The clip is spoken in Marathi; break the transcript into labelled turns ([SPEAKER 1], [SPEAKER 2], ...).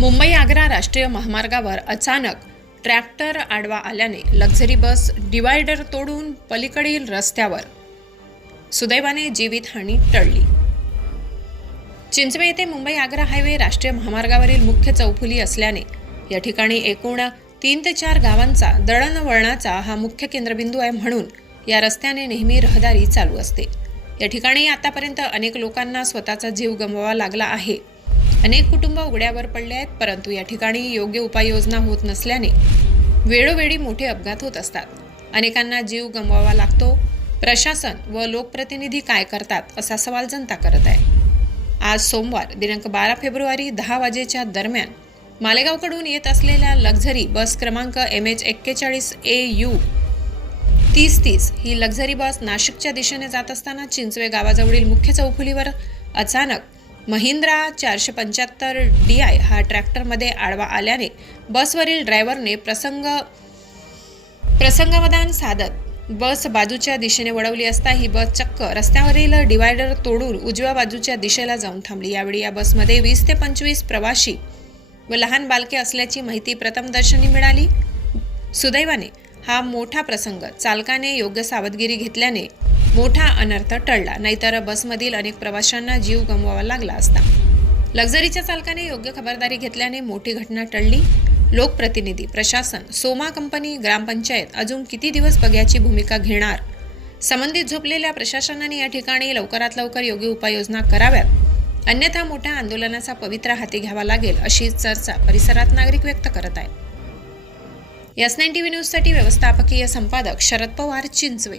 [SPEAKER 1] मुंबई आग्रा राष्ट्रीय महामार्गावर अचानक ट्रॅक्टर आडवा आल्याने लक्झरी बस डिवायडर तोडून पलीकडील रस्त्यावर सुदैवाने जीवितहानी टळली. चिंचवे येथे मुंबई आग्रा हायवे राष्ट्रीय महामार्गावरील मुख्य चौफुली असल्याने या ठिकाणी एकूण तीन ते चार गावांचा दळणवळणाचा हा मुख्य केंद्रबिंदू आहे म्हणून या रस्त्याने नेहमी रहदारी चालू असते. या ठिकाणी आतापर्यंत अनेक लोकांना स्वतःचा जीव गमवावा लागला आहे. अनेक कुटुंब उघड्यावर पडले आहेत परंतु या ठिकाणी योग्य उपाययोजना होत नसल्याने वेळोवेळी मोठे अपघात होत असतात. अनेकांना जीव गमवावा लागतो. प्रशासन व लोकप्रतिनिधी काय करतात असा सवाल जनता करत आहे. आज सोमवार दिनांक बारा फेब्रुवारी दहा वाजेच्या दरम्यान मालेगावकडून येत असलेल्या लक्झरी बस क्रमांक एम एच एक्केचाळीस ए यू तीस तीस ही लक्झरी बस नाशिकच्या दिशेने जात असताना चिंचवे गावाजवळील मुख्य चौफुलीवर अचानक महिंद्रा चारशे पंच्याहत्तर डी आय हा ट्रॅक्टरमध्ये आडवा आल्याने बसवरील ड्रायव्हरने प्रसंग प्रसंगवदान साधत बस बाजूच्या दिशेने वळवली असता ही बस चक्क रस्त्यावरील डिवायडर तोडून उजव्या बाजूच्या दिशेला जाऊन थांबली. यावेळी या बसमध्ये वीस ते पंचवीस प्रवाशी व लहान बालके असल्याची माहिती प्रथमदर्शनी मिळाली. सुदैवाने हा मोठा प्रसंग चालकाने योग्य सावधगिरी घेतल्याने मोठा अनर्थ टळला. नाहीतर बसमधील अनेक प्रवाशांना जीव गमवावा लागला असता. लक्झरीच्या चालकाने योग्य खबरदारी घेतल्याने मोठी घटना टळली. लोकप्रतिनिधी प्रशासन सोमा कंपनी ग्रामपंचायत अजून किती दिवस बघ्याची भूमिका घेणार? संबंधित झोपलेल्या प्रशासनाने या ठिकाणी लवकरात लवकर योग्य उपाययोजना कराव्यात. अन्यथा मोठ्या आंदोलनाचा पवित्रा हाती घ्यावा लागेल अशी चर्चा परिसरात नागरिक व्यक्त करत आहेत. एस नाईन टीव्ही न्यूजसाठी व्यवस्थापकीय संपादक शरद पवार चिंचवे.